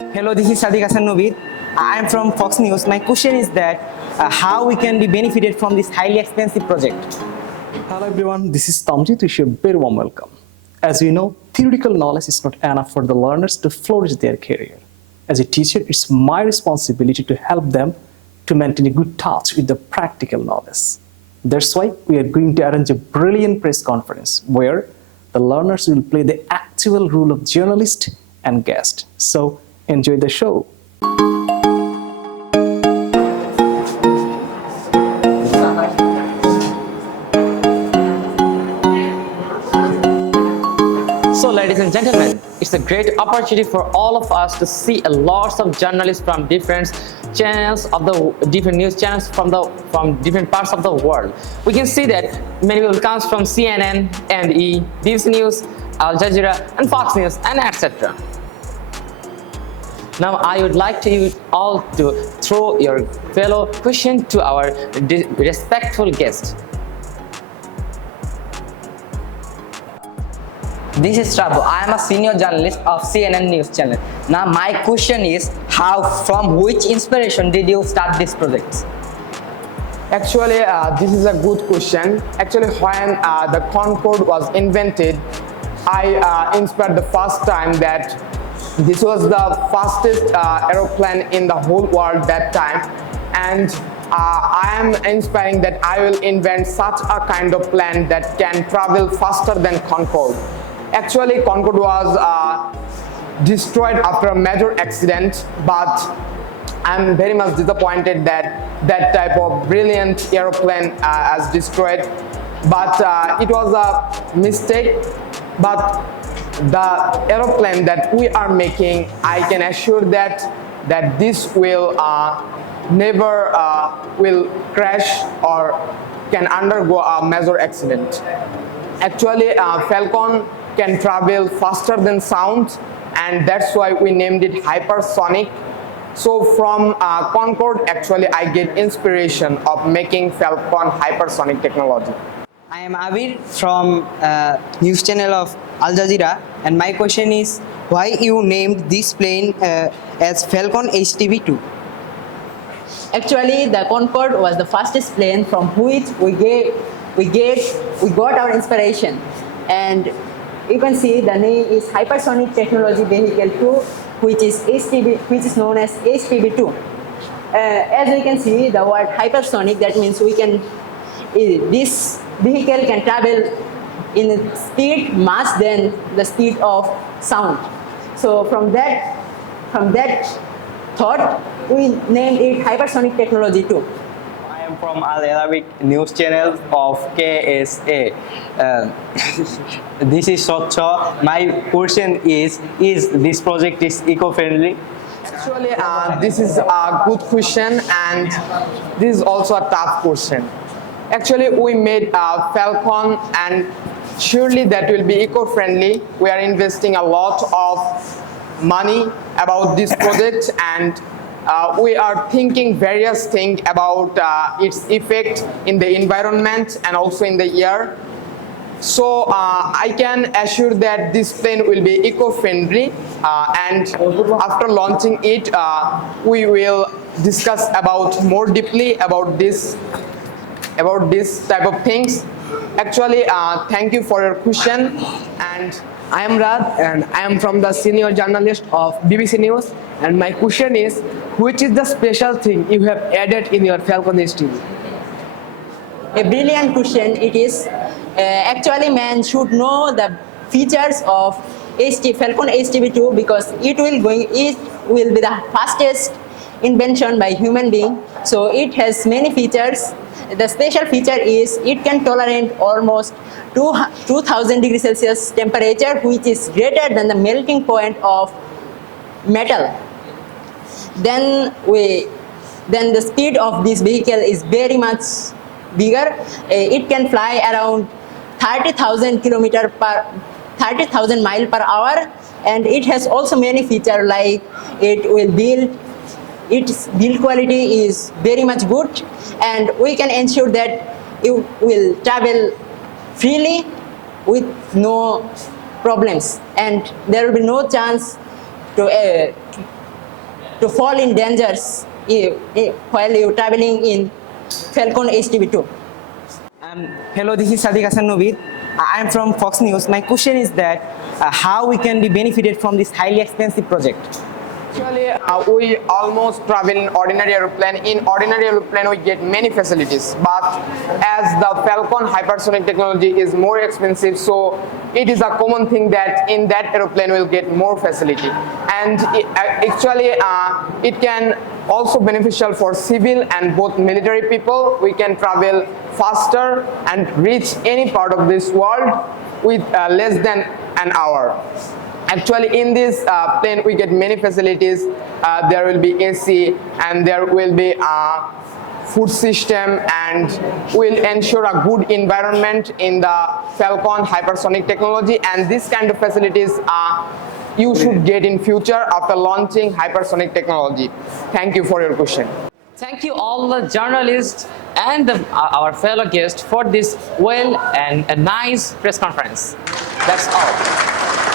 Hello, this is Sadiq Hassan Nobir. I am from Fox News. My question is that how we can be benefited from this highly expensive project. Hello everyone, this is Tamjit. Wish you a very warm welcome. As you know, theoretical knowledge is not enough for the learners to flourish their career. As a teacher, it's my responsibility to help them to maintain a good touch with the practical knowledge. That's why we are going to arrange a brilliant press conference where the learners will play the actual role of journalist and guest. So enjoy the show. So, ladies and gentlemen, it's a great opportunity for all of us to see a lots of journalists from different channels of the different news channels from different parts of the world. We can see that many people comes from CNN, NE, VIII News, Al Jazeera, and Fox News, and etc. Now, I would like to you all to throw your fellow question to our respectful guest. This is Trabu. I am a senior journalist of CNN News Channel. Now my question is, from which inspiration did you start this project? Actually, this is a good question. Actually, when the Concorde was invented, I inspired the first time that this was the fastest aeroplane in the whole world that time, and I am inspiring that I will invent such a kind of plane that can travel faster than Concorde. Actually, Concorde was destroyed after a major accident, but I'm very much disappointed that that type of brilliant aeroplane is destroyed. But it was a mistake. But the aeroplane that we are making, I can assure that this will never will crash or can undergo a major accident. Actually, Falcon can travel faster than sound, and that's why we named it hypersonic. So from Concorde, actually I get inspiration of making Falcon hypersonic technology. I am Abir from news channel of Al Jazeera, and my question is why you named this plane as Falcon HTV-2? Actually, the Concorde was the fastest plane from which we got our inspiration, and you can see the name is Hypersonic Technology Vehicle 2, which is known as HTV-2. As we can see, the word hypersonic, that means this vehicle can travel in a speed much than the speed of sound. So from that thought, we named it Hypersonic Technology 2. I am from Al Arabic news channel of KSA. This is Socho. My question is this project is eco-friendly? Actually, this is a good question, and this is also a tough question. Actually, we made a Falcon, and surely that will be eco-friendly. We are investing a lot of money about this project, and we are thinking various things about its effect in the environment and also in the air. So I can assure that this plane will be eco-friendly, and after launching it, we will discuss about more deeply about this type of things. Actually, thank you for your question. And I am Rad, and I am from the senior journalist of BBC News, and my question is, which is the special thing you have added in your Falcon HTV? A brilliant question it is. Actually, man should know the features of Falcon HTV-2 because it will be the fastest invention by human being. So it has many features. The special feature is it can tolerate almost 2000 degrees Celsius temperature, which is greater than the melting point of metal. Then the speed of this vehicle is very much bigger. It can fly around 30,000 miles per hour, and it has also many features like its build quality is very much good, and we can ensure that it will travel freely with no problems, and there will be no chance to to fall in dangers while you traveling in Falcon HTV2. Hello, this is Sadiq Hassan Nobir. I am from Fox News. My question is that how we can be benefited from this highly expensive project? Actually, we almost travel in ordinary aeroplane. In ordinary aeroplane, we get many facilities. But as the Falcon hypersonic technology is more expensive, so it is a common thing that in that aeroplane we'll get more facility. And it can also beneficial for civil and both military people. We can travel faster and reach any part of this world with less than an hour. Actually, in this plane, we get many facilities. There will be AC, and there will be a food system, and will ensure a good environment in the Falcon hypersonic technology. And this kind of facilities you should get in future after launching hypersonic technology. Thank you for your question. Thank you all the journalists and our fellow guests for this well and a nice press conference. That's all.